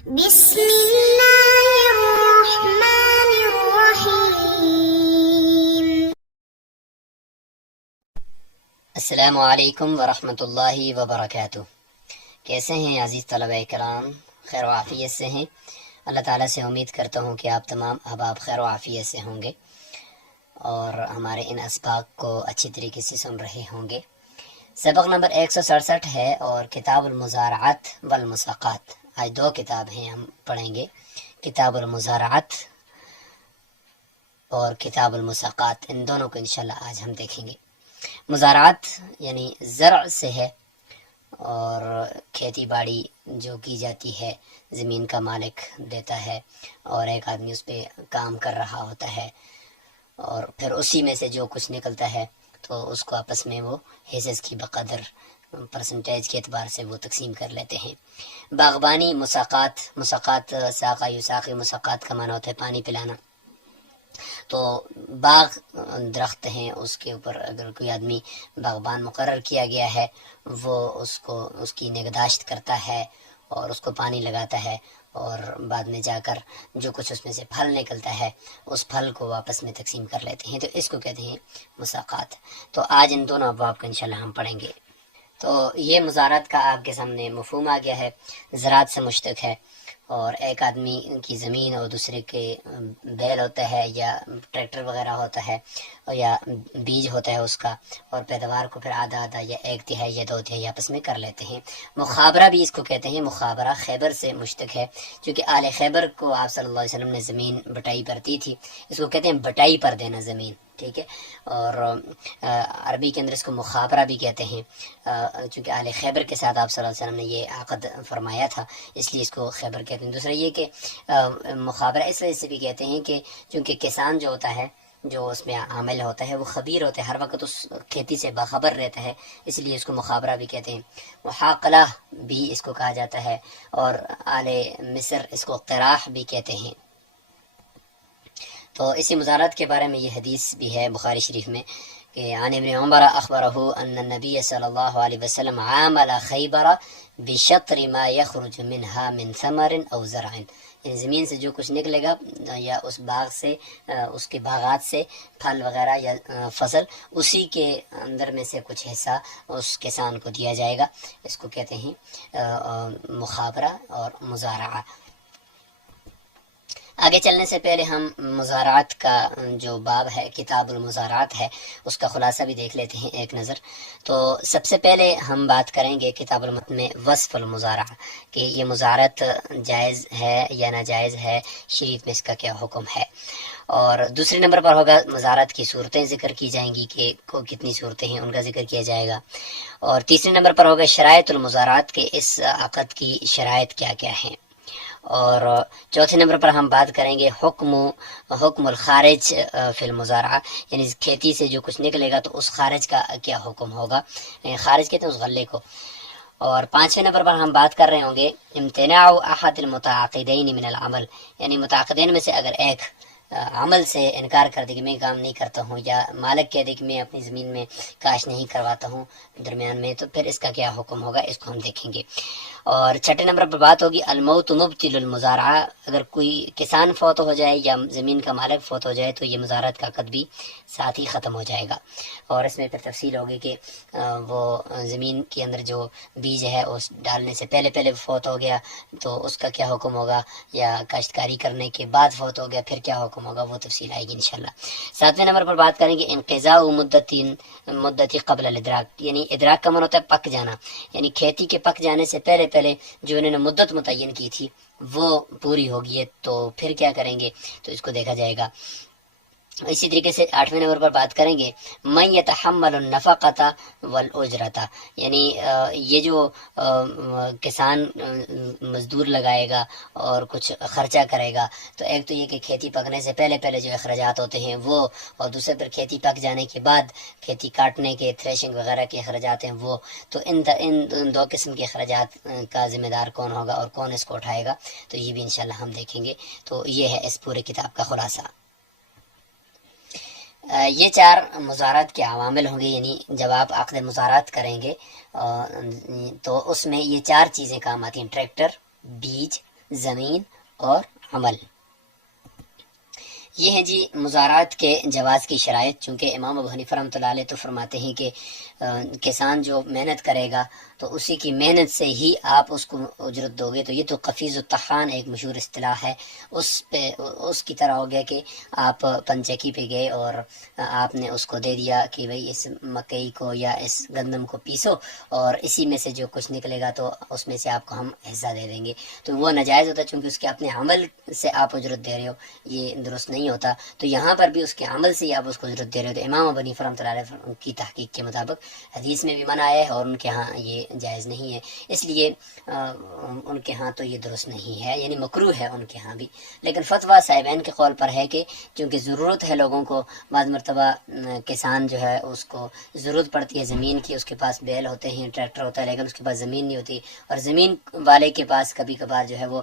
بسم اللہ الرحمن الرحیم۔ السلام علیکم ورحمۃ اللہ وبرکاتہ۔ کیسے ہیں عزیز طلبہ کرام؟ خیر و عافیت سے ہیں؟ اللہ تعالیٰ سے امید کرتا ہوں کہ آپ تمام احباب خیر و عافیت سے ہوں گے اور ہمارے ان اسباق کو اچھی طریقے سے سن رہے ہوں گے۔ سبق نمبر 167 ہے اور کتاب المزارعات والمساقات۔ آج دو کتاب ہیں ہم پڑھیں گے، کتاب المزارعات اور کتاب المساقات۔ ان دونوں کو انشاءاللہ آج ہم دیکھیں گے۔ مزارعات یعنی زرع سے ہے اور کھیتی باڑی جو کی جاتی ہے، زمین کا مالک دیتا ہے اور ایک آدمی اس پہ کام کر رہا ہوتا ہے اور پھر اسی میں سے جو کچھ نکلتا ہے تو اس کو آپس میں وہ حصص کی بقدر پرسنٹیج کے اعتبار سے وہ تقسیم کر لیتے ہیں۔ باغبانی، مساقات ساقہ یساقی، مساقات کا معنی ہوتا ہے پانی پلانا۔ تو باغ درخت ہیں، اس کے اوپر اگر کوئی آدمی باغبان مقرر کیا گیا ہے، وہ اس کی نگہداشت کرتا ہے اور اس کو پانی لگاتا ہے اور بعد میں جا کر جو کچھ اس میں سے پھل نکلتا ہے اس پھل کو واپس میں تقسیم کر لیتے ہیں، تو اس کو کہتے ہیں مساقات۔ تو آج ان دونوں ابواب کو انشاءاللہ ہم پڑھیں گے۔ تو یہ مزارعات کا آپ کے سامنے مفہوم آ گیا ہے، زراعت سے مشتق ہے اور ایک آدمی کی زمین اور دوسرے کے بیل ہوتا ہے یا ٹریکٹر وغیرہ ہوتا ہے یا بیج ہوتا ہے اس کا، اور پیداوار کو پھر آدھا آدھا یا ایک تہائی یا دو تہائی آپس میں کر لیتے ہیں۔ مخابرہ بھی اس کو کہتے ہیں، مخابرہ خیبر سے مشتق ہے، چونکہ آل خیبر کو آپ صلی اللہ علیہ وسلم نے زمین بٹائی پر دی تھی، اس کو کہتے ہیں بٹائی پر دینا زمین، ٹھیک ہے۔ اور عربی کے اندر اس کو مخابرہ بھی کہتے ہیں، چونکہ آل خیبر کے ساتھ آپ صلی اللہ علیہ وسلم نے یہ عقد فرمایا تھا، اس لیے اس کو خیبر کہتے ہیں۔ دوسرا یہ کہ مخابرہ اس وجہ سے بھی کہتے ہیں کہ چونکہ کسان جو ہوتا ہے، جو اس میں عامل ہوتا ہے، وہ خبیر ہوتا ہے، ہر وقت اس کھیتی سے باخبر رہتا ہے، اس لیے اس کو مخابرہ بھی کہتے ہیں۔ محاقلہ بھی اس کو کہا جاتا ہے اور آل مصر اس کو قراح بھی کہتے ہیں۔ تو اسی مزارعات کے بارے میں یہ حدیث بھی ہے بخاری شریف میں کہ عن ابن عمر اخبرہ ان النبی صلی اللہ علیہ وسلم عامل خیبر بشطر ما یخرج منها من ثمر او زرع، یعنی زمین سے جو کچھ نکلے گا یا اس باغ سے، اس کے باغات سے پھل وغیرہ یا فصل، اسی کے اندر میں سے کچھ حصہ اس کسان کو دیا جائے گا، اس کو کہتے ہیں مخابرہ اور مزارعہ۔ آگے چلنے سے پہلے ہم مزارعات کا جو باب ہے، کتاب المزارعات ہے، اس کا خلاصہ بھی دیکھ لیتے ہیں ایک نظر۔ تو سب سے پہلے ہم بات کریں گے کتاب المتن میں وصف المزارعہ، کہ یہ مزارعت جائز ہے یا ناجائز ہے، شریعت میں اس کا کیا حکم ہے۔ اور دوسرے نمبر پر ہوگا مزارعت کی صورتیں ذکر کی جائیں گی کہ کتنی صورتیں ہیں ان کا ذکر کیا جائے گا۔ اور تیسرے نمبر پر ہوگا شرائط المزارعات، کے اس عقد کی شرائط کیا کیا ہیں۔ اور چوتھے نمبر پر ہم بات کریں گے حکم الخارج فی المزارعہ، یعنی کھیتی سے جو کچھ نکلے گا تو اس خارج کا کیا حکم ہوگا، خارج کہتے ہیں اس غلے کو۔ اور پانچویں نمبر پر ہم بات کر رہے ہوں گے امتناع احد المتعاقدین من العمل، یعنی متعاقدین میں سے اگر ایک عمل سے انکار کر دے کہ میں کام نہیں کرتا ہوں، یا مالک کہہ دے کہ میں اپنی زمین میں کاشت نہیں کرواتا ہوں درمیان میں، تو پھر اس کا کیا حکم ہوگا، اس کو ہم دیکھیں گے۔ اور چھٹے نمبر پر بات ہوگی الموت مبطل المزارعہ، اگر کوئی کسان فوت ہو جائے یا زمین کا مالک فوت ہو جائے تو یہ مزارعت کا عقد بھی ساتھ ہی ختم ہو جائے گا۔ اور اس میں پھر تفصیل ہوگی کہ وہ زمین کے اندر جو بیج ہے اس ڈالنے سے پہلے فوت ہو گیا تو اس کا کیا حکم ہوگا، یا کاشتکاری کرنے کے بعد فوت ہو گیا پھر کیا حکم ہوگا، وہ تفصیل آئے گی انشاءاللہ۔ ساتویں نمبر پر بات کریں گے انقضاء مدتی قبل الادراک، یعنی ادراک کا من ہوتا ہے پک جانا، یعنی کھیتی کے پک جانے سے پہلے جو انہوں نے مدت متعین کی تھی وہ پوری ہوگی ہے، تو پھر کیا کریں گے، تو اس کو دیکھا جائے گا۔ اسی طریقے سے آٹھویں نمبر پر بات کریں گے من یتحمل النفقۃ والاجرۃ، یعنی یہ جو کسان مزدور لگائے گا اور کچھ خرچہ کرے گا، تو ایک تو یہ کہ کھیتی پکنے سے پہلے جو اخراجات ہوتے ہیں وہ، اور دوسرے پر کھیتی پک جانے کے بعد کھیتی کاٹنے کے، تھریشنگ وغیرہ کے اخراجات ہیں وہ، تو ان دو قسم کے اخراجات کا ذمہ دار کون ہوگا اور کون اس کو اٹھائے گا، تو یہ بھی انشاءاللہ ہم دیکھیں گے۔ تو یہ ہے اس پورے کتاب کا خلاصہ۔ یہ چار مزارعت کے عوامل ہوں گے، یعنی جب آپ عقد مزارعت کریں گے تو اس میں یہ چار چیزیں کام آتی ہیں: ٹریکٹر، بیج، زمین اور عمل۔ یہ ہیں جی مزارعت کے جواز کی شرائط۔ چونکہ امام ابو حنیفہ رحمۃ اللہ علیہ تو فرماتے ہیں کہ کسان جو محنت کرے گا تو اسی کی محنت سے ہی آپ اس کو اجرت دو گے، تو یہ تو قفیز الطحان ایک مشہور اصطلاح ہے، اس کی طرح ہو گیا کہ آپ پنچکی پہ گئے اور آپ نے اس کو دے دیا کہ بھئی اس مکئی کو یا اس گندم کو پیسو اور اسی میں سے جو کچھ نکلے گا تو اس میں سے آپ کو ہم حصہ دے دیں گے، تو وہ ناجائز ہوتا ہے، چونکہ اس کے اپنے عمل سے آپ اجرت دے رہے ہو، یہ درست نہیں ہوتا۔ تو یہاں پر بھی اس کے عمل سے ہی آپ اس کو اجرت دے رہے ہو، تو امام ابو حنیفہ رحمۃ اللہ علیہ کی تحقیق کے مطابق حدیث میں بھی منع ہے اور ان کے ہاں یہ جائز نہیں ہے، اس لیے ان کے ہاں تو یہ درست نہیں ہے، یعنی مکروہ ہے ان کے ہاں بھی۔ لیکن فتویٰ صاحبین کے قول پر ہے کہ چونکہ ضرورت ہے لوگوں کو، بعض مرتبہ کسان جو ہے اس کو ضرورت پڑتی ہے زمین کی، اس کے پاس بیل ہوتے ہیں، ٹریکٹر ہوتا ہے، لیکن اس کے پاس زمین نہیں ہوتی، اور زمین والے کے پاس کبھی کبھار جو ہے وہ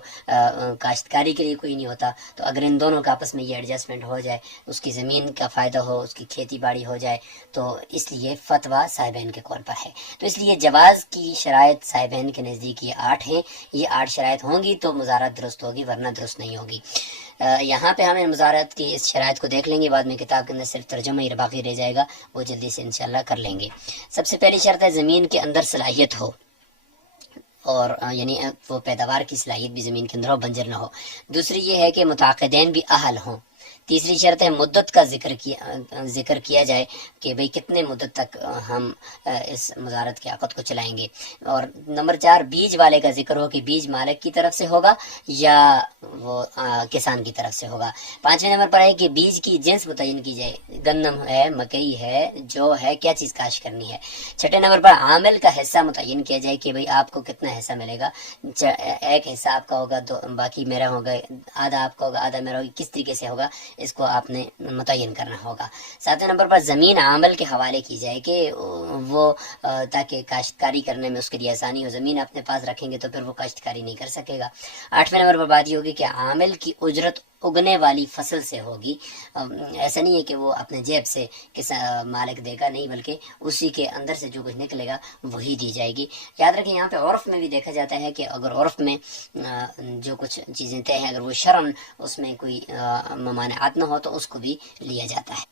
کاشتکاری کے لیے کوئی نہیں ہوتا، تو اگر ان دونوں کا آپس میں یہ ایڈجسٹمنٹ ہو جائے، اس کی زمین کا فائدہ ہو، اس کی کھیتی باڑی ہو جائے، تو اس لیے فتویٰ صاحبین کے قول پر ہے۔ تو اس لیے جواز کی شرائط صاحبین کے نزدیک یہ 8 ہیں، یہ 8 شرائط ہوں گی تو مزارعت درست ہوگی، ورنہ درست نہیں ہوگی۔ یہاں پہ ہم مزارعت کی اس شرائط کو دیکھ لیں گے، بعد میں کتاب کے اندر صرف ترجمہ ہی باقی رہ جائے گا، وہ جلدی سے انشاءاللہ کر لیں گے۔ سب سے پہلی شرط ہے زمین کے اندر صلاحیت ہو، اور یعنی وہ پیداوار کی صلاحیت بھی زمین کے اندر ہو، بنجر نہ ہو۔ دوسری یہ ہے کہ متعاقدین بھی اہل ہوں۔ تیسری شرط ہے مدت کا ذکر کیا جائے کہ بھئی کتنے مدت تک ہم اس مزارعت کے عقد کو چلائیں گے۔ اور نمبر 4 بیج والے کا ذکر ہو کہ بیج مالک کی طرف سے ہوگا یا وہ کسان کی طرف سے ہوگا۔ 5ویں نمبر پر ہے کہ بیج کی جنس متعین کی جائے، گندم ہے، مکئی ہے، جو ہے، کیا چیز کاشت کرنی ہے۔ 6 نمبر پر عامل کا حصہ متعین کیا جائے کہ بھئی آپ کو کتنا حصہ ملے گا، ایک حصہ آپ کا ہوگا تو باقی میرا ہوگا، آدھا آپ کا ہوگا آدھا میرا ہوگا، کس طریقے سے ہوگا اس کو آپ نے متعین کرنا ہوگا۔ 7 نمبر پر زمین عامل کے حوالے کی جائے کہ وہ تاکہ کاشتکاری کرنے میں اس کے لیے آسانی ہو، زمین اپنے پاس رکھیں گے تو پھر وہ کاشتکاری نہیں کر سکے گا۔ 8ویں نمبر پر بات یہ ہوگی کہ عامل کی اجرت اگنے والی فصل سے ہوگی، ایسا نہیں ہے کہ وہ اپنے جیب سے مالک دے گا، نہیں، بلکہ اسی کے اندر سے جو کچھ نکلے گا وہی دی جائے گی۔ یاد رکھیں یہاں پہ عرف میں بھی دیکھا جاتا ہے کہ اگر عرف میں جو کچھ چیزیں طے ہیں اگر وہ شرعاً اس میں کوئی ممانعات نہ ہو تو اس کو بھی لیا جاتا ہے۔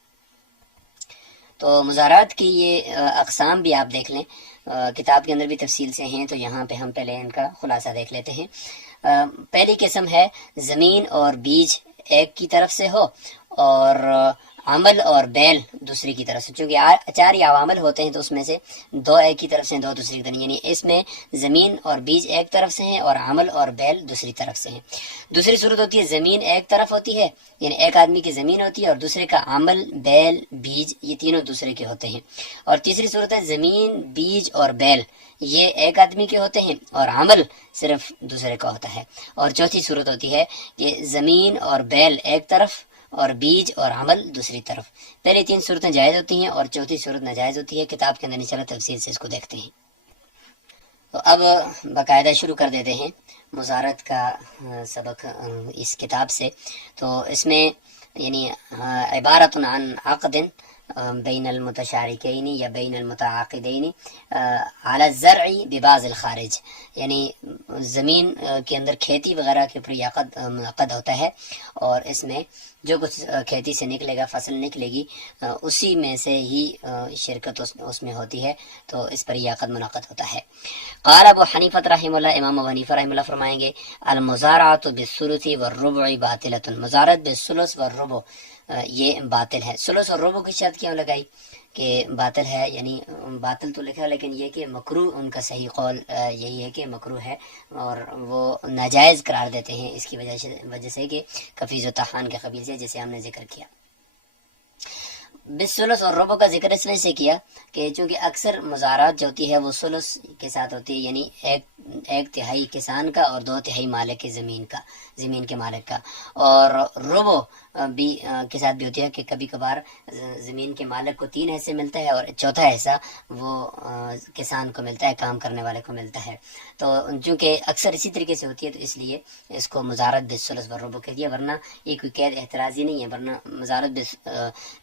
تو مزارعات کی یہ اقسام بھی آپ دیکھ لیں، کتاب کے اندر بھی تفصیل سے ہیں، تو یہاں پہ ہم پہلے ان کا خلاصہ دیکھ لیتے ہیں۔ پہلی قسم ہے زمین اور بیج ایک کی طرف سے ہو اور عمل اور بیل دوسری کی طرف سے، چونکہ 4 ہی عوامل ہوتے ہیں تو اس میں سے 2 ایک کی طرف سے ہیں، 2 دوسری کی طرف، یعنی اس میں زمین اور بیج ایک طرف سے ہیں اور عمل اور بیل دوسری طرف سے ہیں۔ دوسری صورت ہوتی ہے زمین ایک طرف ہوتی ہے، یعنی ایک آدمی کی زمین ہوتی ہے اور دوسرے کا عمل، بیل، بیج، یہ تینوں دوسرے کے ہوتے ہیں۔ اور تیسری صورت ہے زمین، بیج اور بیل یہ ایک آدمی کے ہوتے ہیں اور عمل صرف دوسرے کا ہوتا ہے۔ اور چوتھی صورت ہوتی ہے کہ زمین اور بیل ایک طرف اور بیج اور عمل دوسری طرف۔ پہلی 3 صورتیں جائز ہوتی ہیں اور چوتھی صورت ناجائز ہوتی ہے، کتاب کے اندر انشاءاللہ تفصیل سے اس کو دیکھتے ہیں۔ تو اب باقاعدہ شروع کر دیتے ہیں مزارعت کا سبق اس کتاب سے۔ تو اس میں یعنی عبارت عن عقد بین المتشارکین یا بین المتعاقدین علی الزرع ببعض الخارج، یعنی زمین کے اندر کھیتی وغیرہ کے اوپر عقد ہوتا ہے اور اس میں جو کچھ کھیتی سے نکلے گا، فصل نکلے گی، اسی میں سے ہی شرکت اس میں ہوتی ہے، تو اس پر یہ عقد منعقد ہوتا ہے۔ قال ابو حنیفہ رحمہ اللہ، امام ابو حنیفہ رحمہ اللہ فرمائیں گے المزارعۃ بالثلث والربع باطلۃ، مزارعت بالثلث والربع یہ باطل ہے۔ ثلث اور ربع کی شرط کیوں لگائی کہ باطل ہے، یعنی باطل تو لکھا لیکن یہ کہ مکروہ، ان کا صحیح قول یہی ہے کہ مکروہ ہے اور وہ ناجائز قرار دیتے ہیں اس کی وجہ سے کہ کفیز و طحان کے قبیل سے، جسے ہم نے ذکر کیا۔ بالثلث اور ربع کا ذکر اس وجہ سے کیا کہ چونکہ اکثر مزارعات جو ہوتی ہے وہ ثلث کے ساتھ ہوتی ہے، یعنی ایک تہائی کسان کا اور 2 تہائی مالک کی زمین کے مالک کا، اور ربع بھی کے ساتھ بھی ہوتی ہے کہ کبھی کبھار زمین کے مالک کو 3 حصے ملتا ہے اور چوتھا حصہ وہ کسان کو ملتا ہے، کام کرنے والے کو ملتا ہے۔ تو چونکہ اکثر اسی طریقے سے ہوتی ہے تو اس لیے اس کو مزارعت بالثلث والربع کہہ دیا، ورنہ یہ کوئی قید اعتراضی نہیں ہے، ورنہ مزارعت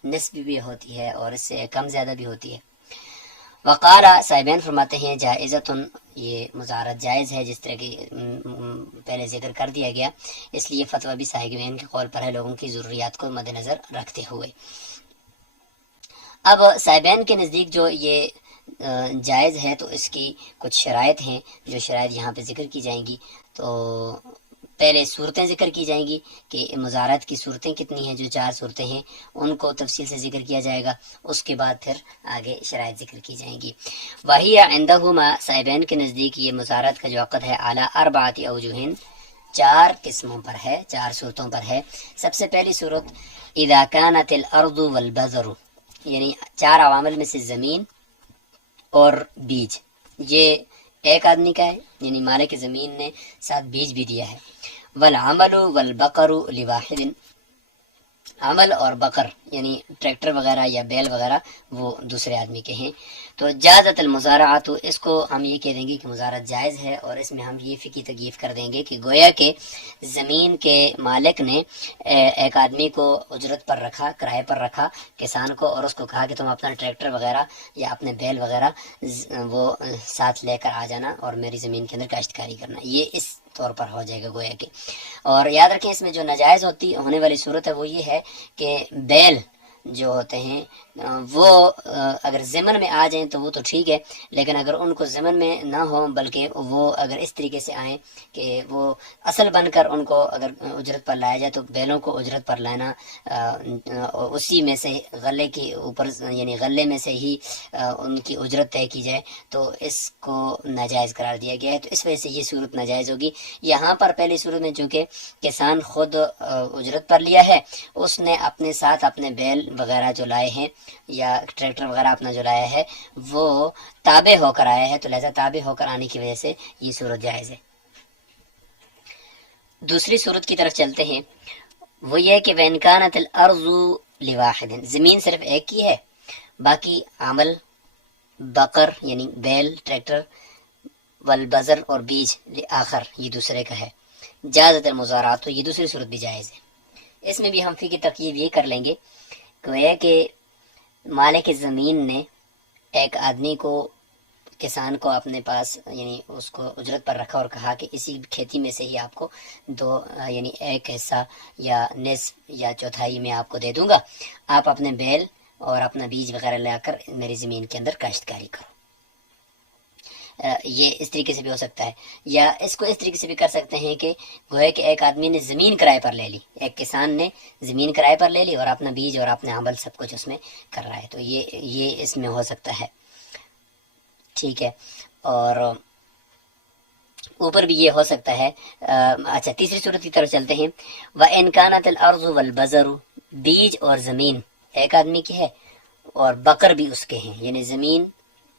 نسبی بھی ہوتی ہے اور اس سے کم زیادہ بھی ہوتی ہے۔ وقالا صاحبین فرماتے ہیں جائزتن، یہ مزارت جائز ہے، جس طرح کی پہلے ذکر کر دیا گیا، اس لیے فتویٰ بھی صاحبین کے قول پر ہے، لوگوں کی ضروریات کو مد نظر رکھتے ہوئے۔ اب صاحبین کے نزدیک جو یہ جائز ہے تو اس کی کچھ شرائط ہیں، جو شرائط یہاں پہ ذکر کی جائیں گی۔ تو پہلے صورتیں ذکر کی جائیں گی کہ مزارات کی صورتیں کتنی ہیں، جو 4 صورتیں ہیں ان کو تفصیل سے ذکر کیا جائے گا، اس کے بعد پھر آگے شرائط ذکر کی جائیں گی۔ وہی عندہما، صاحبین کے نزدیک یہ مزارات کا جو عقد ہے اعلیٰ 4 اوجہ، 4 قسموں پر ہے، 4 صورتوں پر ہے۔ سب سے پہلی صورت اذا كانت الارض والبذر، یعنی 4 عوامل میں سے زمین اور بیج، یہ ایک آدمی کا ہے، یعنی مالک زمین نے ساتھ بیج بھی دیا ہے۔ والعمل والبقر لواحد، عمل اور بقر یعنی ٹریکٹر وغیرہ یا بیل وغیرہ وہ دوسرے آدمی کے ہیں۔ تو جازت المزارعات، اس کو ہم یہ کہہ دیں گے کہ مزارعت جائز ہے، اور اس میں ہم یہ فقہی تکییف کر دیں گے کہ گویا کہ زمین کے مالک نے ایک آدمی کو اجرت پر رکھا، کرائے پر رکھا، کسان کو، اور اس کو کہا کہ تم اپنا ٹریکٹر وغیرہ یا اپنے بیل وغیرہ وہ ساتھ لے کر آ جانا اور میری زمین کے اندر کاشتکاری کرنا، یہ اس طور پر ہو جائے گا گویا کہ۔ اور یاد رکھیں اس میں جو ناجائز ہونے والی صورت ہے وہ یہ ہے کہ بیل جو ہوتے ہیں وہ اگر ضمن میں آ جائیں تو وہ تو ٹھیک ہے، لیکن اگر ان کو ضمن میں نہ ہو بلکہ وہ اگر اس طریقے سے آئیں کہ وہ اصل بن کر ان کو اگر اجرت پر لایا جائے، تو بیلوں کو اجرت پر لانا اسی میں سے غلے کے اوپر، یعنی غلے میں سے ہی ان کی اجرت طے کی جائے، تو اس کو ناجائز قرار دیا گیا ہے۔ تو اس وجہ سے یہ صورت ناجائز ہوگی۔ یہاں پر پہلی صورت میں چونکہ کسان خود اجرت پر لیا ہے، اس نے اپنے ساتھ اپنے بیل وغیرہ جو لائے ہیں یا ٹریکٹر وغیرہ اپنا جو لایا ہے وہ تابع ہو کر آیا ہے، تو لہذا تابع ہو کر آنے کی وجہ سے یہ صورت جائز ہے۔ دوسری صورت کی طرف چلتے ہیں، وہ یہ ہے کہ وَإِنْ كَانَتِ الْأَرْضُ لِوَاحِدٍ، زمین صرف ایک کی ہے، باقی عمل بقر یعنی بیل ٹریکٹر، والبذر اور بیج آخر یہ دوسرے کا ہے، جازت المزارعات، تو یہ دوسری صورت بھی جائز ہے۔ اس میں بھی ہم فقہی تقییب یہ کر لیں گے کہ مالک زمین نے ایک آدمی کو، کسان کو اپنے پاس یعنی اس کو اجرت پر رکھا اور کہا کہ اسی کھیتی میں سے ہی آپ کو یعنی ایک حصہ یا نصف یا چوتھائی میں آپ کو دے دوں گا، آپ اپنے بیل اور اپنا بیج وغیرہ لا کر میری زمین کے اندر کاشتکاری کرو۔ یہ اس طریقے سے بھی ہو سکتا ہے، یا اس کو اس طریقے سے بھی کر سکتے ہیں کہ گویا کہ ایک آدمی نے زمین کرائے پر لے لی، ایک کسان نے زمین کرائے پر لے لی اور اپنا بیج اور اپنا عمل سب کچھ اس میں کر رہا ہے، تو یہ اس میں ہو سکتا ہے، ٹھیک ہے۔ اور اوپر بھی یہ ہو سکتا ہے۔ اچھا، تیسری صورت کی طرف چلتے ہیں، وَإِنْ كَانَتِ الْأَرْضُ وَالْبَذَرُ، بیج اور زمین ایک آدمی کی ہے اور بقر بھی اس کے ہیں، یعنی زمین،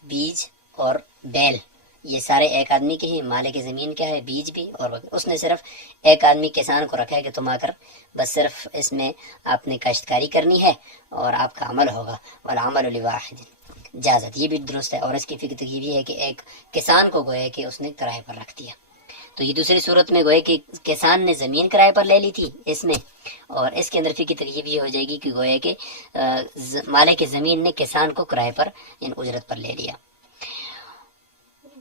بیج اور بیل یہ سارے ایک آدمی کے ہیں، مالک زمین کیا ہے، بیج بھی اور بقر، اس نے صرف ایک آدمی کسان کو رکھا ہے کہ تم آ کر بس صرف اس میں آپ نے کاشتکاری کرنی ہے اور آپ کا عمل ہوگا، والعمل لواحد، جازت، یہ بھی درست ہے۔ اور اس کی فکر تقییب یہ ہے کہ ایک کسان کو گویا کہ اس نے کرائے پر رکھ دیا، تو یہ دوسری صورت میں گویا کہ کسان نے زمین کرائے پر لے لی تھی اس میں، اور اس کے اندر فقہی ترکیب یہ ہو جائے گی کہ گویا کہ مالک زمین نے کسان کو کرائے پر یعنی اجرت پر لے لیا۔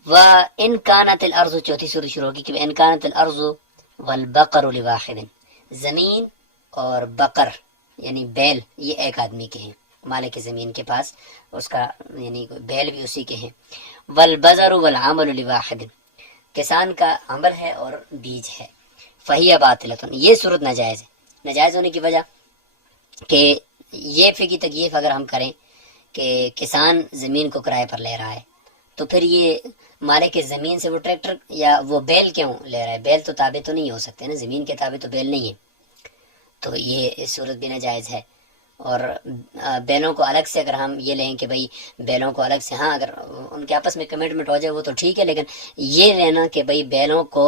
وَإِنْ كَانَتِ الْأَرْضُ، چوتھی صورت شروع ہوگی کہ وَإِنْ كَانَتِ الْأَرْضُ وَالْبَقَرُ لِوَاحِدٍ، زمین اور بقر یعنی بیل یہ ایک آدمی کے ہیں، مالک زمین کے پاس اس کا یعنی بیل بھی اسی کے ہیں۔ وَالْبَذَرُ وَالْعَمَلُ لِوَاحِدٍ، کسان کا عمل ہے اور بیج ہے۔ فَهِيَ بَاطِلَةٌ، یہ صورت ناجائز ہے۔ ناجائز ہونے کی وجہ کہ یہ فقہی تکییف اگر ہم کریں کہ کسان زمین کو کرائے پر لے رہا ہے، تو پھر یہ مالک زمین سے وہ ٹریکٹر یا وہ بیل کیوں لے رہا ہے؟ بیل تو تابع تو نہیں ہو سکتے نا، زمین کے تابع تو بیل نہیں ہے، تو یہ اس صورت بھی ناجائز ہے۔ اور بیلوں کو الگ سے اگر ہم یہ لیں کہ بھئی بیلوں کو الگ سے، ہاں اگر ان کے آپس میں کمٹمنٹ ہو جائے وہ تو ٹھیک ہے، لیکن یہ لینا کہ بھئی بیلوں کو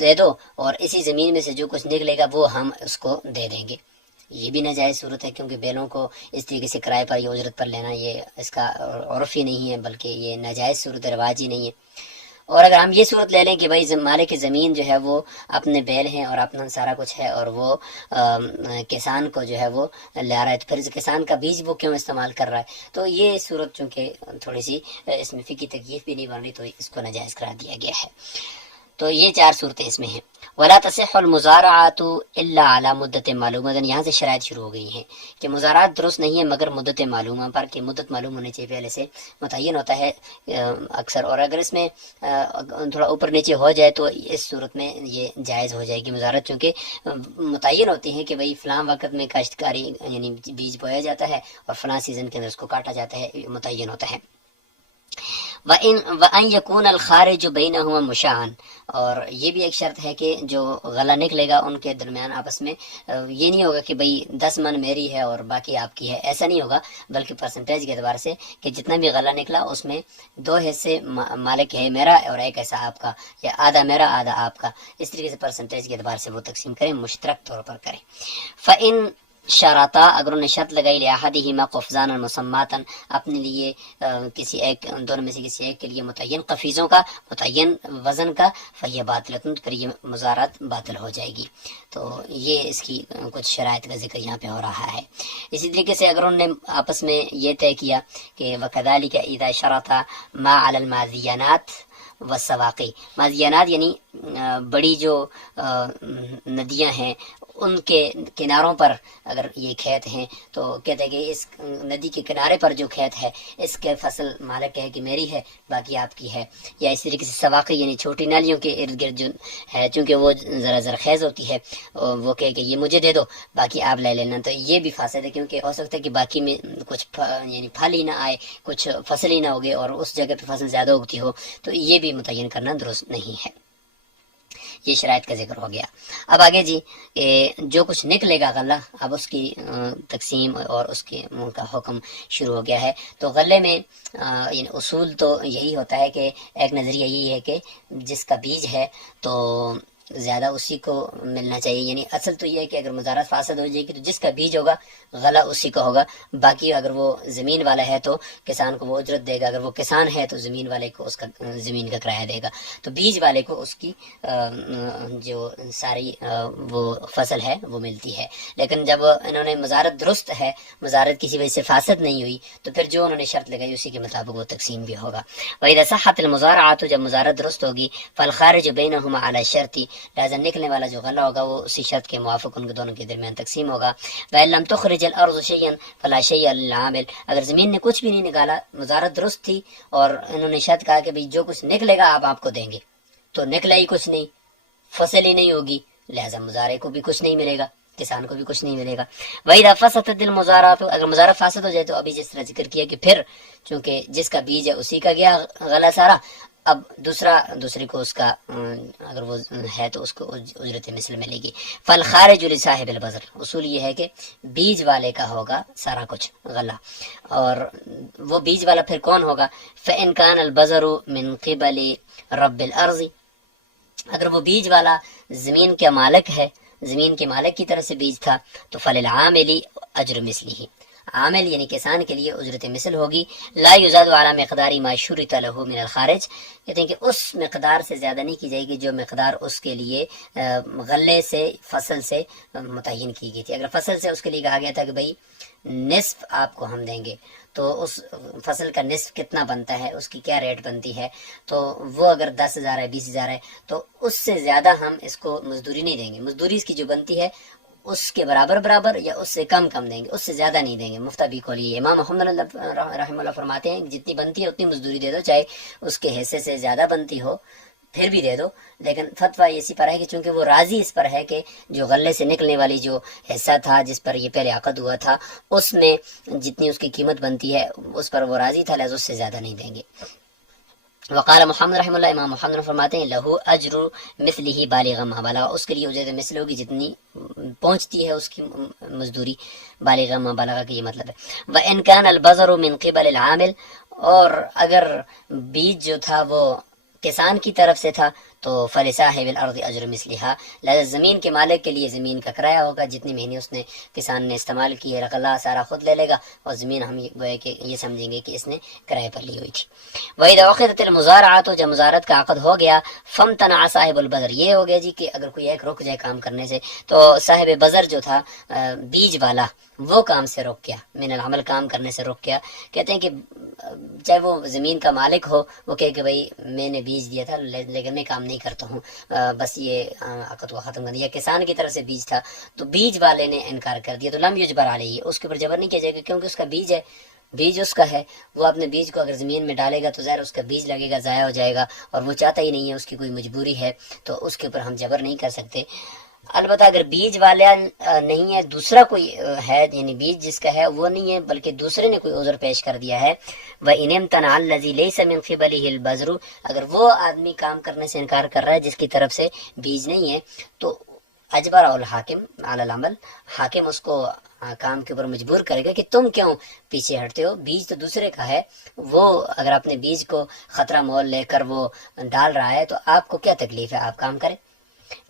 دے دو اور اسی زمین میں سے جو کچھ نکلے گا وہ ہم اس کو دے دیں گے، یہ بھی ناجائز صورت ہے، کیونکہ بیلوں کو اس طریقے سے کرائے پر یا اجرت پر لینا یہ اس کا عرف ہی نہیں ہے، بلکہ یہ ناجائز صورت رواج ہی نہیں ہے۔ اور اگر ہم یہ صورت لے لیں کہ بھائی مالک زمین جو ہے وہ اپنے بیل ہیں اور اپنا سارا کچھ ہے اور وہ کسان کو جو ہے وہ لا رہا ہے، تو پھر کسان کا بیج وہ کیوں استعمال کر رہا ہے؟ تو یہ صورت چونکہ تھوڑی سی اس میں فقہی تکیف بھی نہیں بن رہی، تو اس کو ناجائز قرار دیا گیا ہے۔ تو یہ 4 صورتیں اس میں ہیں۔ ولا تصح المزارعات الا على مدت معلومہ، یہاں سے شرائط شروع ہو گئی ہیں کہ مزارعات درست نہیں ہے مگر مدت معلومہ پر، کہ مدت معلوم ہونے چاہیے، پہلے سے متعین ہوتا ہے اکثر، اور اگر اس میں تھوڑا اوپر نیچے ہو جائے تو اس صورت میں یہ جائز ہو جائے گی مزارعت، چونکہ متعین ہوتی ہے کہ بھئی فلاں وقت میں کاشتکاری یعنی بیج بویا جاتا ہے اور فلاں سیزن کے اندر اس کو کاٹا جاتا ہے، متعین ہوتا ہے۔ وَأَن يَكُونَ الْخَارِجُ بَيْنَهُمَا مُشَاعًا، اور یہ بھی ایک شرط ہے کہ جو غلہ نکلے گا ان کے درمیان آپس میں یہ نہیں ہوگا کہ بھئی 10 من میری ہے اور باقی آپ کی ہے، ایسا نہیں ہوگا، بلکہ پرسنٹیج کے اعتبار سے کہ جتنا بھی غلہ نکلا اس میں 2 حصے مالک ہے میرا اور 1 حصہ آپ کا، یا آدھا میرا آدھا آپ کا، اس طریقے سے پرسنٹیج کے اعتبار سے وہ تقسیم کریں، مشترک طور پر کریں۔ فَإِن شراطا، اگر انہوں نے شرط لگائی لأحدہما قفزانا مسماتا، اپنے لیے کسی ایک دونوں میں سے کسی ایک کے لیے متعین قفیزوں کا، متعین وزن کا، فہی باطلۃ، پھر یہ مزارعت باطل ہو جائے گی۔ تو یہ اس کی کچھ شرائط کا ذکر یہاں پہ ہو رہا ہے۔ اسی طریقے سے اگر انہوں نے آپس میں یہ طے کیا کہ وَكَذَلِكَ إِذَا شَرَطَ مَا عَلَى الْمَاذِيَانَاتِ والسواقی، ماضیانات یعنی بڑی جو ندیاں ہیں ان کے کناروں پر اگر یہ کھیت ہیں، تو کہتے ہیں کہ اس ندی کے کنارے پر جو کھیت ہے اس کے فصل مالک ہے کہ میری ہے، باقی آپ کی ہے۔ یا اس طریقے سے سواقی یعنی چھوٹی نالیوں کے ارد گرد جو ہے، چونکہ وہ ذرا زرخیز ہوتی ہے، وہ کہے کہ یہ مجھے دے دو باقی آپ لے لینا، تو یہ بھی فاسد ہے، کیونکہ ہو سکتا ہے کہ باقی میں کچھ یعنی پھل ہی نہ آئے، کچھ فصل ہی نہ ہوگے اور اس جگہ پہ فصل زیادہ اگتی ہو، تو یہ بھی متعین کرنا درست نہیں ہے۔ یہ شرائط کا ذکر ہو گیا۔ اب آگے جی جو کچھ نکلے گا غلہ، اب اس کی تقسیم اور اس کے کا حکم شروع ہو گیا ہے۔ تو غلے میں یعنی اصول تو یہی ہوتا ہے کہ ایک نظریہ یہی ہے کہ جس کا بیج ہے تو زیادہ اسی کو ملنا چاہیے، یعنی اصل تو یہ ہے کہ اگر مزارعت فاسد ہو جائے گی تو جس کا بیج ہوگا غلہ اسی کا ہوگا، باقی اگر وہ زمین والا ہے تو کسان کو وہ اجرت دے گا، اگر وہ کسان ہے تو زمین والے کو اس کا زمین کا کرایہ دے گا، تو بیج والے کو اس کی جو ساری وہ فصل ہے وہ ملتی ہے۔ لیکن جب انہوں نے مزارعت درست ہے، مزارعت کسی وجہ سے فاسد نہیں ہوئی، تو پھر جو انہوں نے شرط لگائی اسی کے مطابق وہ تقسیم بھی ہوگا۔ وَإِذَا صَحَّتِ الْمُزَارَعَةُ، جب مزارعت درست ہوگی، فَالْخَارِجُ بَيْنَهُمَا عَلَى الشَّرْطِ، لہذا نکلنے والا جو غلہ ہوگا وہ اسی شرط کے موافق ان کے دونوں کے درمیان تقسیم ہوگا۔ وَإِن لَمْ تُخْرِجِ الْأَرْضُ شَيْئًا فَلَا شَيْءَ لِلْعَامِلِ، اگر زمین نے کچھ بھی نہیں نکالا، مزارعت درست تھی اور انہوں نے شرط کہا کہ بھئی جو کچھ نکلے گا آپ کو دیں گے، تو نکلا ہی کچھ نہیں، فصل ہی نہیں ہوگی، لہذا مزارع کو بھی کچھ نہیں ملے گا، کسان کو بھی کچھ نہیں ملے گا۔ وَإِذَا فَسَدَتِ الْمُزَارَعَةُ، اگر مزارع فاسد ہو جائے تو ابھی جس طرح ذکر کیا کہ پھر چونکہ جس کا بیج ہے اسی کا گیا غلہ سارا، اب دوسرے کو اس کا اگر وہ ہے تو اس کو اجرت مثل ملے گی۔ فالخارج لصاحب البذر، اصول یہ ہے کہ بیج والے کا ہوگا سارا کچھ غلہ، اور وہ بیج والا پھر کون ہوگا؟ فإن كان البذر من قبل رب الارض، اگر وہ بیج والا زمین کا مالک ہے، زمین کے مالک کی طرف سے بیج تھا، تو فللعامل اجر مثلہ، عامل یعنی کسان کے لیے اجرت مثل ہوگی۔ لا یزاد علی مقدار ما شرط له من الخارج، کہتے ہیں کہ اس مقدار سے زیادہ نہیں کی جائے گی جو مقدار اس کے لیے غلے سے فصل سے متعین کی گئی تھی۔ اگر فصل سے اس کے لیے کہا گیا تھا کہ بھئی نصف آپ کو ہم دیں گے، تو اس فصل کا نصف کتنا بنتا ہے، اس کی کیا ریٹ بنتی ہے، تو وہ اگر 10,000 ہے 20,000 ہے تو اس سے زیادہ ہم اس کو مزدوری نہیں دیں گے، مزدوری اس کی جو بنتی ہے اس کے برابر یا اس سے کم دیں گے، اس سے زیادہ نہیں دیں گے۔ مفتابی کو لیے امام محمد رحمہ اللہ فرماتے ہیں کہ جتنی بنتی ہے اتنی مزدوری دے دو، چاہے اس کے حصے سے زیادہ بنتی ہو پھر بھی دے دو، لیکن فتویٰ اسی پر ہے کہ چونکہ وہ راضی اس پر ہے کہ جو غلے سے نکلنے والی جو حصہ تھا جس پر یہ پہلے عقد ہوا تھا اس میں جتنی اس کی قیمت بنتی ہے اس پر وہ راضی تھا، لہذا اس سے زیادہ نہیں دیں گے۔ وقال محمد رحمہ اللہ، امام محمد فرماتے ہیں لہو اجر مثلہ بالغ ما بلغ، اس کے لیے اجرت مثل ہوگی جتنی پہنچتی ہے اس کی مزدوری، بالغ ما بلغ کا یہ مطلب ہے۔ وان كان البذر من قبل العامل، اور اگر بیج جو تھا وہ کسان کی طرف سے تھا تو تو فلصاحب الارض اجر مثلها، لہذا زمین کے مالک کے لیے زمین کا کرایہ ہوگا، جتنی مہینے اس نے کسان نے استعمال کی ہے رقلا سارا خود لے لے گا، اور زمین ہم گویا کہ یہ سمجھیں گے کہ اس نے کرایہ پر لی ہوئی تھی۔ وَإِذَا عُقِدَتِ الْمُزَارَعَةُ، جب مزارعت کا عقد ہو گیا، فَامْتَنَعَ صاحب البذر، یہ ہو گیا جی کہ اگر کوئی ایک رک جائے کام کرنے سے، تو صاحب بذر جو تھا بیج والا، وہ کام سے رک گیا، من العمل کام کرنے سے رک گیا۔ کہتے ہیں کہ چاہے وہ زمین کا مالک ہو، وہ کہے کہ بھائی میں نے بیج دیا تھا لیکن میں کام نہیں کرتا ہوں، بس یہ عقد کو ختم کر دیا، کسان کی طرف سے بیج تھا تو بیج والے نے انکار کر دیا، تو لم یجبر علیہ، اس کے اوپر جبر نہیں کیا جائے گا، کیونکہ اس کا بیج ہے، بیج اس کا ہے، وہ اپنے بیج کو اگر زمین میں ڈالے گا تو ظاہر اس کا بیج لگے گا، ضائع ہو جائے گا، اور وہ چاہتا ہی نہیں ہے، اس کی کوئی مجبوری ہے، تو اس کے اوپر ہم جبر نہیں کر سکتے۔ البتہ اگر بیج والا نہیں ہے، دوسرا کوئی ہے، یعنی بیج جس کا ہے وہ نہیں ہے بلکہ دوسرے نے کوئی عذر پیش کر دیا ہے، وَإِنِ امْتَنَعَ الَّذِي لَيْسَ مِنْ قِبَلِهِ الْبَذْرُ، اگر وہ آدمی کام کرنے سے انکار کر رہا ہے جس کی طرف سے بیج نہیں ہے، تو اجبر الحاکم علی العمل، حاکم اس کو کام کے اوپر مجبور کرے گا کہ تم کیوں پیچھے ہٹتے ہو، بیج تو دوسرے کا ہے، وہ اگر اپنے بیج کو خطرہ مول لے کر وہ ڈال رہا ہے تو آپ کو کیا تکلیف ہے، آپ کام کریں۔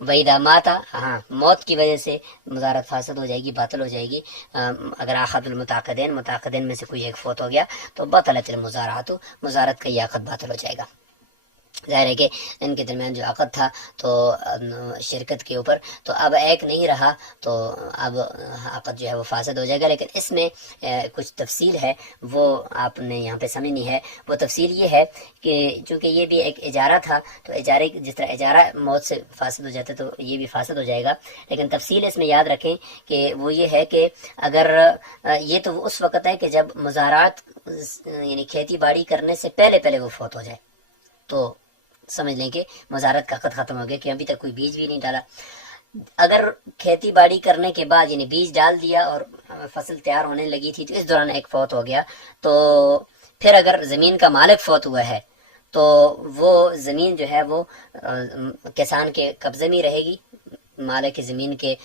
وَإِذَا مَاتَ، ہاں موت کی وجہ سے مزارت فاسد ہو جائے گی، باطل ہو جائے گی، اگر احد المتعاقدین، متعاقدین میں سے کوئی ایک فوت ہو گیا تو بطلت المزارعۃ، مزارت کا یہ عقد باطل ہو جائے گا۔ ظاہر ہے کہ ان کے درمیان جو عقد تھا تو شرکت کے اوپر، تو اب ایک نہیں رہا تو اب عقد جو ہے وہ فاسد ہو جائے گا، لیکن اس میں کچھ تفصیل ہے وہ آپ نے یہاں پہ سمجھنی ہے۔ وہ تفصیل یہ ہے کہ چونکہ یہ بھی ایک اجارہ تھا، تو اجارے جس طرح اجارہ موت سے فاسد ہو جاتا ہے تو یہ بھی فاسد ہو جائے گا، لیکن تفصیل اس میں یاد رکھیں کہ وہ یہ ہے کہ اگر یہ تو اس وقت ہے کہ جب مزارات یعنی کھیتی باڑی کرنے سے پہلے وہ فوت ہو جائے، تو سمجھ لیں کہ مزارت کا عقد ختم ہو گیا کہ ابھی تک کوئی بیج بھی نہیں ڈالا۔ اگر کھیتی باڑی کرنے کے بعد یعنی بیج ڈال دیا اور فصل تیار ہونے لگی تھی تو اس دوران ایک فوت ہو گیا، تو پھر اگر زمین کا مالک فوت ہوا ہے تو وہ زمین جو ہے وہ کسان کے قبضے میں رہے گی، مالک کی زمین کے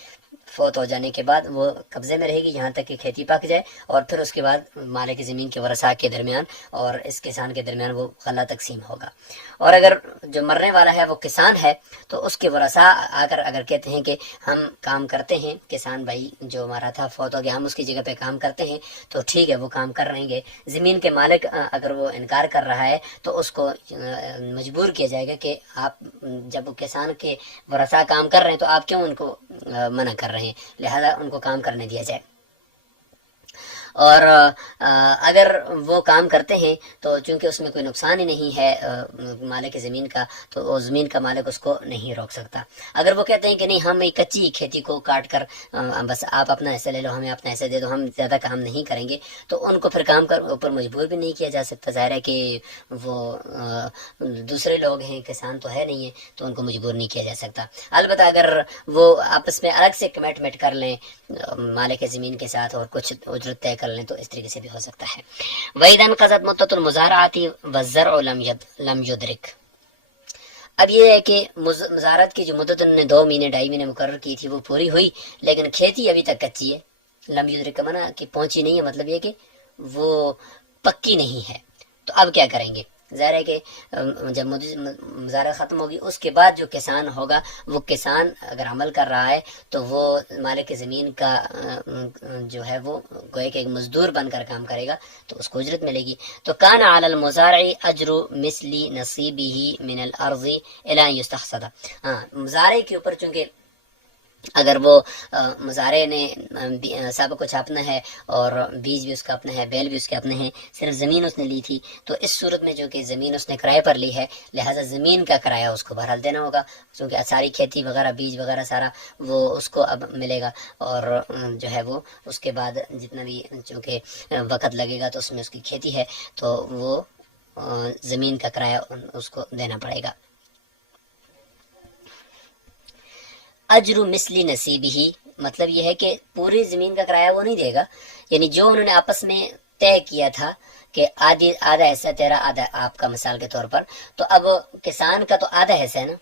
فوت ہو جانے کے بعد وہ قبضے میں رہے گی یہاں تک کہ کھیتی پک جائے، اور پھر اس کے بعد مالک کی زمین کے ورثاء کے درمیان اور اس کسان کے درمیان وہ غلہ تقسیم ہوگا۔ اور اگر جو مرنے والا ہے وہ کسان ہے تو اس کے ورثاء آ کر اگر کہتے ہیں کہ ہم کام کرتے ہیں، کسان بھائی جو ہمارا تھا فوت ہو گیا، ہم اس کی جگہ پہ کام کرتے ہیں، تو ٹھیک ہے وہ کام کر رہیں گے۔ زمین کے مالک اگر وہ انکار کر رہا ہے تو اس کو مجبور کیا جائے گا کہ آپ جب کسان کے ورثاء کام کر رہے ہیں تو آپ کیوں ان کو منع کر رہے ہیں، لہذا ان کو کام کرنے دیا جائے۔ اور اگر وہ کام کرتے ہیں تو چونکہ اس میں کوئی نقصان ہی نہیں ہے مالک زمین کا، تو وہ زمین کا مالک اس کو نہیں روک سکتا۔ اگر وہ کہتے ہیں کہ نہیں ہم ایک کچی کھیتی کو کاٹ کر بس آپ اپنا حصہ لے لو، ہمیں اپنا حصہ دے دو، ہم زیادہ کام نہیں کریں گے، تو ان کو پھر کام کر اوپر مجبور بھی نہیں کیا جا سکتا۔ ظاہر ہے کہ وہ دوسرے لوگ ہیں، کسان تو ہے نہیں ہے، تو ان کو مجبور نہیں کیا جا سکتا۔ البتہ اگر وہ آپس میں الگ سے کمٹمنٹ کر لیں مالک زمین کے ساتھ اور کچھ اجرت طے کر لیں تو اس طریقے سے بھی ہو سکتا ہے۔ وَإِذَا انْقَضَتْ مُدَّةُ الْمُزَارَعَةِ وَالزَّرْعُ لَمْ يُدْرِكْ، اب یہ ہے کہ مزارت کی جو مدت انہوں نے 2 مہینے 2.5 مہینے مقرر کی تھی وہ پوری ہوئی، لیکن کھیتی ابھی تک کچی ہے۔ لم یدرک کا معنی کہ پہنچی نہیں ہے، مطلب یہ کہ وہ پکی نہیں ہے، تو اب کیا کریں گے؟ ظاہر ہے کہ جب مزارت ختم ہوگی اس کے بعد جو کسان ہوگا، وہ کسان اگر عمل کر رہا ہے تو وہ مالک زمین کا جو ہے وہ گویا کہ ایک مزدور بن کر کام کرے گا تو اس کو اجرت ملے گی۔ تو کان علی المزارع اجر مثل نصیبہ من الارض الی ان یستحصد، ہاں مزارع کے اوپر چونکہ اگر وہ مزارع نے سب کچھ اپنا ہے اور بیج بھی اس کا اپنا ہے، بیل بھی اس کے اپنے ہیں، صرف زمین اس نے لی تھی، تو اس صورت میں جو کہ زمین اس نے کرائے پر لی ہے لہٰذا زمین کا کرایہ اس کو بہرحال دینا ہوگا، کیونکہ ساری کھیتی وغیرہ بیج وغیرہ سارا وہ اس کو اب ملے گا، اور جو ہے وہ اس کے بعد جتنا بھی چونکہ وقت لگے گا تو اس میں اس کی کھیتی ہے تو وہ زمین کا کرایہ اس کو دینا پڑے گا۔ اجر مثل نصیبہ، مطلب یہ ہے کہ پوری زمین کا کرایہ وہ نہیں دے گا، یعنی جو انہوں نے آپس میں طے کیا تھا کہ آدھا حصہ تیرا آدھا آپ کا، مثال کے طور پر، تو اب کسان کا تو آدھا حصہ ہے نا،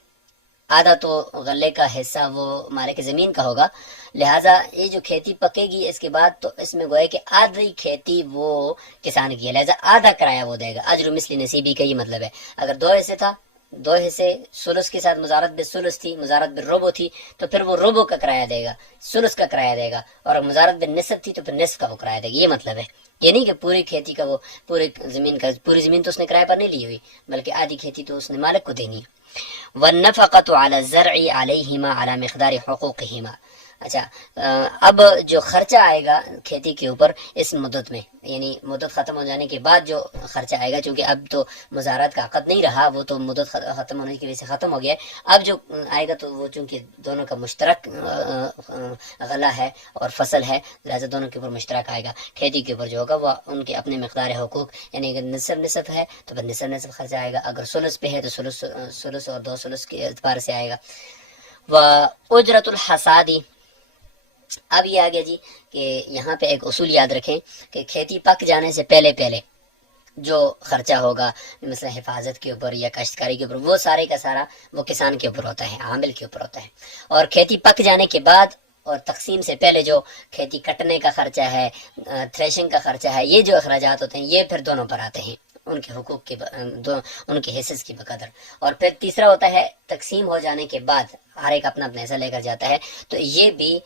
آدھا تو غلے کا حصہ وہ مالک زمین کا ہوگا، لہٰذا یہ جو کھیتی پکے گی اس کے بعد تو اس میں گویا کہ آدھی کھیتی وہ کسان کی ہے، لہٰذا آدھا کرایہ وہ دے گا۔ اجر مثل نصیبی کا یہ مطلب ہے، اگر 2 حصے تھا دو حصے، سلس کے ساتھ مزارت بالسلس تھی، مزارت بالربع تھی، تو پھر وہ ربع کا کرایہ دے گا، سلس کا کرایہ دے گا، اور مزارت بالنصف تھی تو پھر نصف کا وہ کرایہ دے گا. یہ مطلب ہے. یہ نہیں کہ پوری کھیتی کا وہ پوری زمین تو اس نے کرایہ پر نہیں لی ہوئی، بلکہ آدھی کھیتی تو اس نے مالک کو دینی ہے. والنفقۃ علی الزرع علیہما علی مقدار حقوقہما. اچھا، اب جو خرچہ آئے گا کھیتی کے اوپر اس مدت میں، یعنی مدت ختم ہو جانے کے بعد جو خرچہ آئے گا، چونکہ اب تو مزارات کا عقد نہیں رہا، وہ تو مدت ختم ہونے کی وجہ سے ختم ہو گیا ہے. اب جو آئے گا تو وہ چونکہ دونوں کا مشترک غلہ ہے اور فصل ہے، لہٰذا دونوں کے اوپر مشترک آئے گا. کھیتی کے اوپر جو ہوگا وہ ان کے اپنے مقدار حقوق، یعنی اگر نصف ہے تو پھر نصف خرچہ آئے گا، اگر سلس پہ ہے تو سلس اور دو سلس کے اعتبار سے آئے گا. واجرۃ الحصاد. اب یہ آگیا جی کہ یہاں پہ ایک اصول یاد رکھیں کہ کھیتی پک جانے سے پہلے جو خرچہ ہوگا مثلا حفاظت کے اوپر یا کاشتکاری کے اوپر، وہ سارے کا سارا وہ کسان کے اوپر ہوتا ہے، عامل کے اوپر ہوتا ہے. اور کھیتی پک جانے کے بعد اور تقسیم سے پہلے جو کھیتی کٹنے کا خرچہ ہے، تھریشنگ کا خرچہ ہے، یہ جو اخراجات ہوتے ہیں یہ پھر دونوں پر آتے ہیں، ان کے حقوق کے ان کے حصص کی بقدر. اور پھر تیسرا ہوتا ہے تقسیم ہو جانے کے بعد ہر ایک اپنا اپنا حصہ لے کر جاتا ہے، تو یہ بھی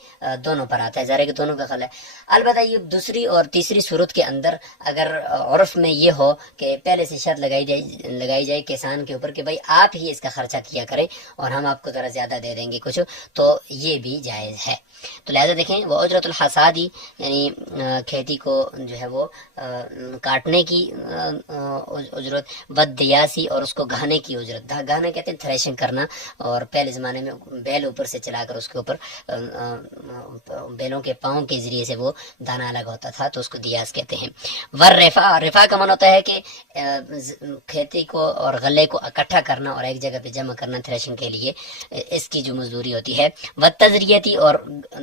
دونوں پر آتا ہے، ظاہر ہے کہ دونوں کا خل ہے. البتہ یہ دوسری اور تیسری صورت کے اندر اگر عرف میں یہ ہو کہ پہلے سے شرط لگائی جائے کسان کے اوپر کہ بھائی آپ ہی اس کا خرچہ کیا کریں اور ہم آپ کو ذرا زیادہ دے دیں گے کچھ، تو یہ بھی جائز ہے. تو لہذا دیکھیں وہ اجرت الحصادی، یعنی کھیتی کو جو ہے وہ کاٹنے کی اجرت، ودیاسی اور اس کو گہنے کی اجرت. گہنا کہتے ہیں تھریشنگ کرنا، اور پہلے زمانے میں بیل اوپر سے چلا کر اس کے اوپر بیلوں کے پاؤں کے ذریعے سے وہ دانہ الگ ہوتا تھا، تو اس کو دیاس کہتے ہیں. رفا کا من ہوتا ہے کہ کھیتی کو اور غلے کو اکٹھا کرنا اور ایک جگہ پہ جمع کرنا تھریشنگ کے لیے، اس کی جو مزدوری ہوتی ہے. تجریتی، اور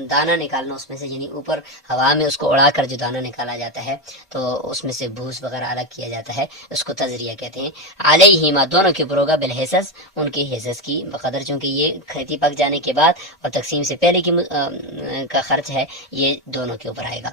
دانہ نکالنا اس میں سے، یعنی اوپر ہوا میں اس کو اڑا کر جو دانہ نکالا جاتا ہے تو اس میں سے بھوس وغیرہ الگ کیا جاتا ہے، اس کو تجریہ کہتے ہیں. علیہما، دونوں کے اوپر ہوگا، بالحصص، ان کی حصص کی بقدر، چونکہ یہ کھیتی پک جانے کے بعد اور تقسیم سے پہلے کا خرچ ہے، یہ دونوں کے اوپر آئے گا.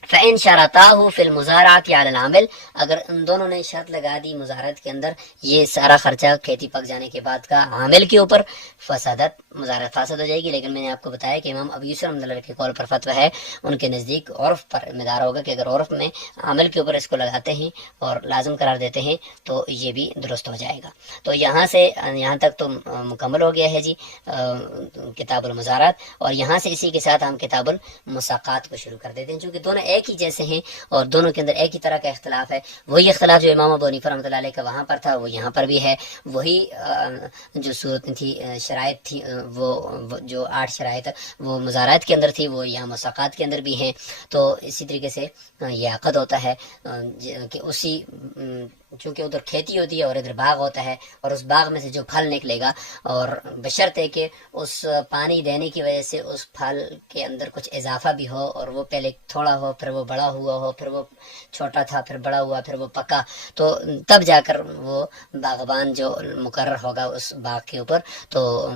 فَإِن شَرَطَاهُ فِي الْمُزَارَعَةِ عَلَى الْعَامِلِ. اگر ان دونوں نے شرط لگا دی مزارعت کے اندر یہ سارا خرچہ کھیتی پک جانے کے بعد کا عامل کے اوپر، فسادت، مزارعت فاسد ہو جائے گی. لیکن میں نے آپ کو بتایا کہ امام ابو یوسف رحمۃ اللہ کے قول پر فتویٰ ہے، ان کے نزدیک عرف پر مدار ہوگا کہ اگر عرف میں عامل کے اوپر اس کو لگاتے ہیں اور لازم قرار دیتے ہیں تو یہ بھی درست ہو جائے گا. تو یہاں تک تو مکمل ہو گیا ہے جی کتاب المزارعات. اور یہاں سے اسی کے ساتھ ہم کتاب المساقات کو شروع کر دیتے ہیں، چونکہ دونوں ایک ہی جیسے ہیں اور دونوں کے اندر ایک ہی طرح کا اختلاف ہے. وہی اختلاف جو امام ابو حنیفہ رحمۃ اللہ علیہ کا وہاں پر تھا وہ یہاں پر بھی ہے. وہی جو صورت تھی، شرائط تھی، وہ جو 8 شرائط وہ مزارعات کے اندر تھی، وہ یہاں مساقات کے اندر بھی ہیں. تو اسی طریقے سے یہ عقد ہوتا ہے کہ اسی، چونکہ ادھر کھیتی ہوتی ہے اور ادھر باغ ہوتا ہے، اور اس باغ میں سے جو پھل نکلے گا، اور بشرط ہے کہ اس پانی دینے کی وجہ سے اس پھل کے اندر کچھ اضافہ بھی ہو، اور وہ پہلے تھوڑا ہو، پھر وہ بڑا ہوا ہو، پھر وہ چھوٹا تھا، پھر بڑا ہوا، پھر وہ پکا، تو تب جا کر وہ باغبان جو مقرر ہوگا اس باغ کے اوپر تو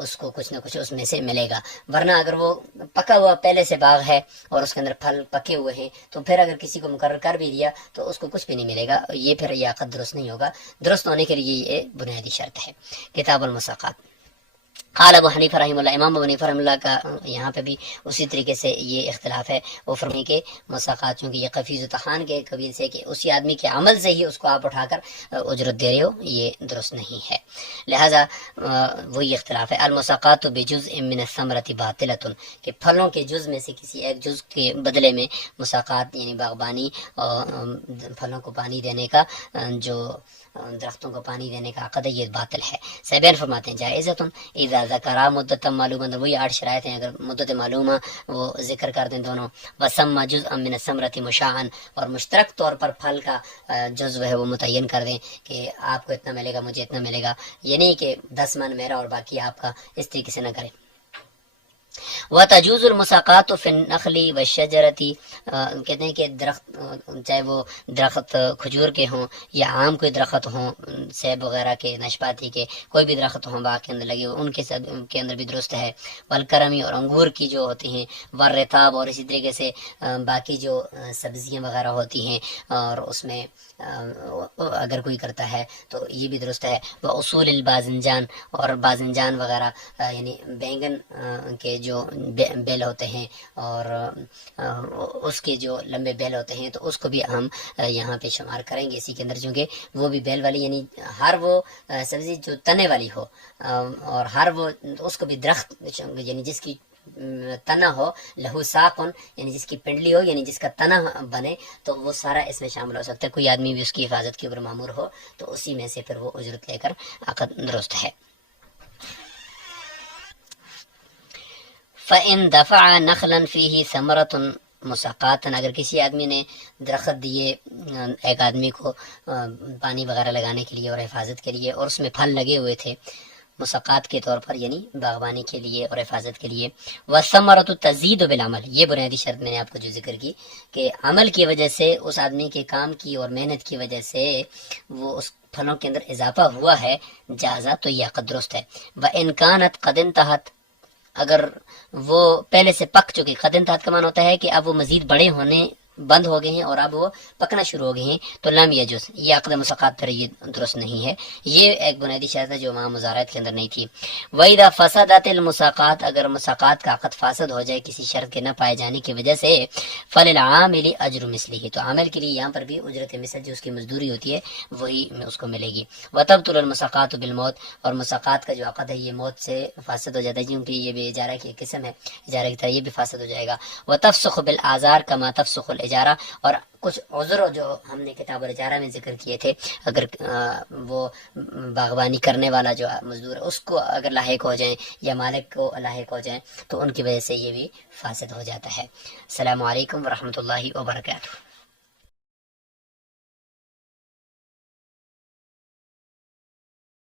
اس کو کچھ نہ کچھ اس میں سے ملے گا. ورنہ اگر وہ پکا ہوا پہلے سے باغ ہے اور اس کے اندر پھل پکے ہوئے ہیں تو پھر اگر کسی کو مقرر کر بھی دیا تو اس کو کچھ بھی نہیں ملے گا. یہ پھر یہ عقد درست نہیں ہوگا. درست ہونے کے لیے یہ بنیادی شرط ہے. کتاب المساقات. قال ابو حنیفہ رحمہ اللہ، امام ابو حنیفہ رحمہ اللہ کا یہاں پہ بھی اسی طریقے سے یہ اختلاف ہے. وہ فرمانے کے مساقات، چونکہ یہ قفیز و طحان کے قبیل سے کہ اسی آدمی کے عمل سے ہی اس کو آپ اٹھا کر اجرت دے رہے ہو، یہ درست نہیں ہے. لہذا وہی اختلاف ہے. المساقات بجزء من الثمرۃ باطلۃ، کہ پھلوں کے جز میں سے کسی ایک جز کے بدلے میں مساقات یعنی باغبانی اور پھلوں کو پانی دینے کا، جو درختوں کو پانی دینے کا عقد ہے، یہ باطل ہے. سیبین فرماتے ہیں جائزۃ اذا ذکرا مدۃ معلومہ، وہی 8 شرائط ہیں. اگر مدت معلومہ وہ ذکر کر دیں دونوں، وسمى جزءا من الثمرۃ مشاعا، اور مشترک طور پر پھل کا جزو ہے وہ متعین کر دیں کہ آپ کو اتنا ملے گا، مجھے اتنا ملے گا. یہ نہیں کہ 10 من میرا اور باقی آپ کا، اس طریقے سے نہ کریں. وتجوز المساقات فی النخل والشجرۃ، کہتے ہیں کہ درخت چاہے وہ درخت کھجور کے ہوں یا عام کوئی درخت ہوں، سیب وغیرہ کے، ناشپاتی کے، کوئی بھی درخت ہوں باغ کے اندر لگے ہوئے، ان کے اندر بھی درست ہے۔ والکرمی، اور انگور کی جو ہوتی ہیں، والرطاب، اور اسی طریقے سے باقی جو سبزیاں وغیرہ ہوتی ہیں اور اس میں اگر کوئی کرتا ہے تو یہ بھی درست ہے۔ وہ اصول الباذنجان، اور باذنجان وغیرہ یعنی بینگن کے جو بیل ہوتے ہیں اور اس کے جو لمبے بیل ہوتے ہیں، تو اس کو بھی ہم یہاں پہ شمار کریں گے اسی کے اندر، چونکہ وہ بھی بیل والی یعنی ہر وہ سبزی جو تنے والی ہو اور ہر وہ اس کو بھی درخت یعنی جس کی تنا ہو، لہو ساقن یعنی جس کی پنڈلی ہو، یعنی جس کا تنا بنے، تو وہ سارا اس میں شامل ہو سکتا ہے۔ کوئی آدمی بھی اس کی حفاظت کے اوپر مامور ہو تو اسی میں سے پھر وہ اجرت لے کر عقد درست ہے۔ فَإِن دَفَعَ نَخْلًا فِيهِ ثَمَرَةٌ مساقاتن، اگر کسی آدمی نے درخت دیے ایک آدمی کو پانی وغیرہ لگانے کے لیے اور حفاظت کے لیے، اور اس میں پھل لگے ہوئے تھے مساقات کے طور پر یعنی باغبانی کے لیے اور حفاظت کے لیے، وَالثَّمَرَةُ تَزِيدُ بِالْعَمَلِ، یہ بنیادی شرط میں نے آپ کو جو ذکر کی کہ عمل کی وجہ سے، اس آدمی کے کام کی اور محنت کی وجہ سے وہ اس پھلوں کے اندر اضافہ ہوا ہے، جازہ، تو یہ عقد درست ہے۔ وَإِنْ كَانَتْ قَدْ انْتَهَتْ، اگر وہ پہلے سے پک چکی، قد انتہت کا معنی ہوتا ہے کہ اب وہ مزید بڑے ہونے بند ہو گئے ہیں اور اب وہ پکنا شروع ہو گئے ہیں، تو لم یجوز، یہ عقد مساقات پر یہ درست نہیں ہے۔ یہ ایک بنیادی شرط ہے جو وہاں مزارعت کے اندر نہیں تھی۔ وَإِذَا فَسَدَتِ الْمُسَاقَات، اگر مساقات کا عقد فاسد ہو جائے کسی شرط کے نہ پائے جانے کی وجہ سے، فَلِلْعَامِلِ أَجْرُ مِثْلِهِ، تو عامل کے لیے یہاں پر بھی اجرت مثل جو اس کی مزدوری ہوتی ہے وہی اس کو ملے گی۔ وَتَبْطُلُ الْمُسَاقَاتُ بِالْمَوْتِ، اور مساقات کا جو عقد ہے یہ موت سے فاسد ہو جاتا ہے، کیونکہ یہ بھی اجارہ کی قسم ہے، اجارہ کی طرح یہ بھی فاسد ہو جائے گا۔ وَتَفْسُخُ بِالْآزار كَمَا تَفْسُخُ الْإِجَارَةُ، اور کچھ عذر جو ہم نے کتاب الاجارہ میں ذکر کیے تھے، اگر وہ باغبانی کرنے والا جو مزدور ہے اس کو اگر لاحق ہو جائیں یا مالک کو لاحق ہو جائیں تو ان کی وجہ سے یہ بھی فاسد ہو جاتا ہے۔ السلام علیکم ورحمۃ اللہ وبرکاتہ۔